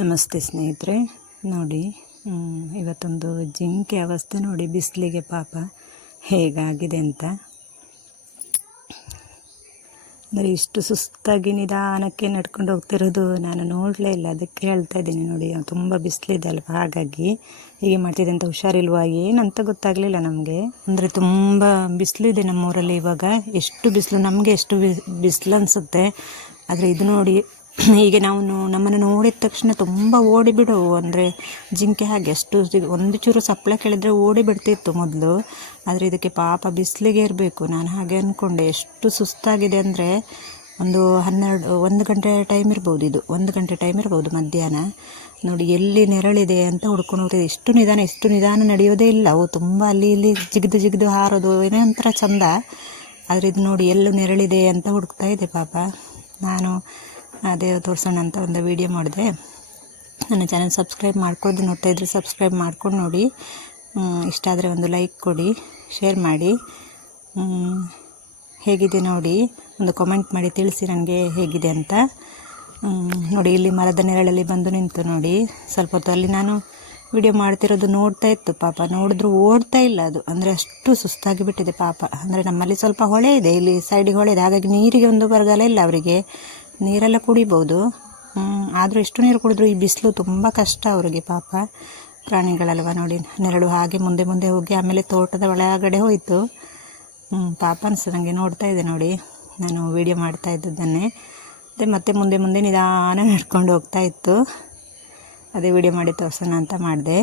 ನಮಸ್ತೆ ಸ್ನೇಹಿತರೆ, ನೋಡಿ ಇವತ್ತೊಂದು ಜಿಂಕೆ ಅವಸ್ಥೆ ನೋಡಿ, ಬಿಸಿಲಿಗೆ ಪಾಪ ಹೇಗಾಗಿದೆ ಅಂತ. ಅಂದರೆ ಇಷ್ಟು ಸುಸ್ತಾಗಿ ನಿಧಾನಕ್ಕೆ ನಡ್ಕೊಂಡು ಹೋಗ್ತಿರೋದು ನಾನು ನೋಡಲೇ ಇಲ್ಲ, ಅದಕ್ಕೆ ಹೇಳ್ತಾ ಇದ್ದೀನಿ ನೋಡಿ, ತುಂಬ ಬಿಸ್ಲಿದೆ ಅಲ್ವ, ಹಾಗಾಗಿ ಹೀಗೆ ಮಾಡ್ತಿದೆ ಅಂತ ಹುಷಾರಿಲ್ವಾ, ಏನಂತ ಗೊತ್ತಾಗಲಿಲ್ಲ ನಮಗೆ. ಅಂದರೆ ತುಂಬ ಬಿಸಿಲಿದೆ ನಮ್ಮೂರಲ್ಲಿ ಇವಾಗ, ಎಷ್ಟು ಬಿಸಿಲು, ನಮಗೆ ಎಷ್ಟು ಬಿಸಿಲು ಅನಿಸುತ್ತೆ. ಆದರೆ ಇದು ನೋಡಿ, ಹೀಗೆ ನಾವು ನಮ್ಮನ್ನು ನೋಡಿದ ತಕ್ಷಣ ತುಂಬ ಓಡಿಬಿಡು ಅಂದರೆ ಜಿಂಕೆ ಹಾಗೆ ಎಷ್ಟು ಒಂದು ಚೂರು ಸಪ್ಲೈ ಕೇಳಿದರೆ ಓಡಿ ಬಿಡ್ತಿತ್ತು ಮೊದಲು. ಆದರೆ ಇದಕ್ಕೆ ಪಾಪ ಬಿಸಿಲಿಗೆ ಇರಬೇಕು. ನಾನು ಹಾಗೆ ಅಂದ್ಕೊಂಡೆ ಎಷ್ಟು ಸುಸ್ತಾಗಿದೆ ಅಂದರೆ ಒಂದು ಹನ್ನೆರಡು, ಒಂದು ಗಂಟೆ ಟೈಮ್ ಇರ್ಬೋದು ಇದು. ಒಂದು ಗಂಟೆ ಟೈಮ್ ಇರ್ಬೋದು ಮಧ್ಯಾಹ್ನ. ನೋಡಿ, ಎಲ್ಲಿ ನೆರಳಿದೆ ಅಂತ ಹುಡ್ಕೊಂಡು ಹೋಗ್ತಿದೆ ಎಷ್ಟು ನಿಧಾನ ಎಷ್ಟು ನಿಧಾನ ನಡೆಯೋದೇ ಇಲ್ಲ. ಅವು ತುಂಬ ಅಲ್ಲಿ ಇಲ್ಲಿ ಜಿಗಿದು ಜಿಗಿದು ಹಾರೋದು ಏನೋ ಒಂಥರ ಚಂದ. ಆದರೆ ಇದು ನೋಡಿ, ಎಲ್ಲೂ ನೆರಳಿದೆ ಅಂತ ಹುಡುಕ್ತಾ ಇದೆ ಪಾಪ. ನಾನು ಅದೇ ತೋರಿಸೋಣ ಅಂತ ಒಂದು ವಿಡಿಯೋ ಮಾಡಿದೆ. ನನ್ನ ಚಾನಲ್ ಸಬ್ಸ್ಕ್ರೈಬ್ ಮಾಡ್ಕೊಳ್ಳೋದು ನೋಡ್ತಾ ಇದ್ರೆ ಸಬ್ಸ್ಕ್ರೈಬ್ ಮಾಡ್ಕೊಂಡು ನೋಡಿ. ಇಷ್ಟ ಆದರೆ ಒಂದು ಲೈಕ್ ಕೊಡಿ ಶೇರ್ ಮಾಡಿ. ಹೇಗಿದೆ ನೋಡಿ? ಒಂದು ಕಮೆಂಟ್ ಮಾಡಿ ತಿಳಿಸಿ ನನಗೆ ಹೇಗಿದೆ ಅಂತ. ನೋಡಿ, ಇಲ್ಲಿ ಮರದ ನೆರಳಲ್ಲಿ ಬಂದು ನಿಂತು ನೋಡಿ. ಸ್ವಲ್ಪ ಹೊತ್ತು ಅಲ್ಲಿ ನಾನು ವಿಡಿಯೋ ಮಾಡ್ತಿರೋದು ನೋಡ್ತಾ ಇತ್ತು ಪಾಪ. ನೋಡಿದ್ರು ಓಡ್ತಾ ಇಲ್ಲ ಅದು. ಅಂದರೆ ಅಷ್ಟು ಸುಸ್ತಾಗಿ ಬಿಟ್ಟಿದೆ ಪಾಪ. ಅಂದರೆ ನಮ್ಮಲ್ಲಿ ಸ್ವಲ್ಪ ಹೊಳೆ ಇದೆ. ಇಲ್ಲಿ ಸೈಡಿಗೆ ಹೊಳೆ ಇದೆ ಹಾಗಾಗಿ ನೀರಿಗೆ ಒಂದು ಬರಗಾಲ ಇಲ್ಲ ಅವರಿಗೆ. ನೀರೆಲ್ಲ ಕುಡಿಬೋದು. ಆದರೂ ಎಷ್ಟು ನೀರು ಕುಡಿದ್ರು ಈ ಬಿಸಿಲು ತುಂಬ ಕಷ್ಟ ಅವರಿಗೆ ಪಾಪ. ಪ್ರಾಣಿಗಳಲ್ವ ನೋಡಿ. ನೆರಳು ಹಾಗೆ ಮುಂದೆ ಮುಂದೆ ಹೋಗಿ ಆಮೇಲೆ ತೋಟದ ಒಳಗಡೆ ಹೋಯಿತು. ಪಾಪ ಅನಿಸ್ತು ನನಗೆ ನೋಡ್ತಾ ಇದೆ ನೋಡಿ. ನಾನು ವಿಡಿಯೋ ಮಾಡ್ತಾ ಇದ್ದದ್ದನ್ನೇ. ಮತ್ತು ಮತ್ತೆ ಮುಂದೆ ಮುಂದೆ ನಿಧಾನ ನಡ್ಕೊಂಡು ಹೋಗ್ತಾ ಇತ್ತು. ಅದೇ ವಿಡಿಯೋ ಮಾಡಿ ತೋರಿಸೋಣ ಅಂತ ಮಾಡಿದೆ.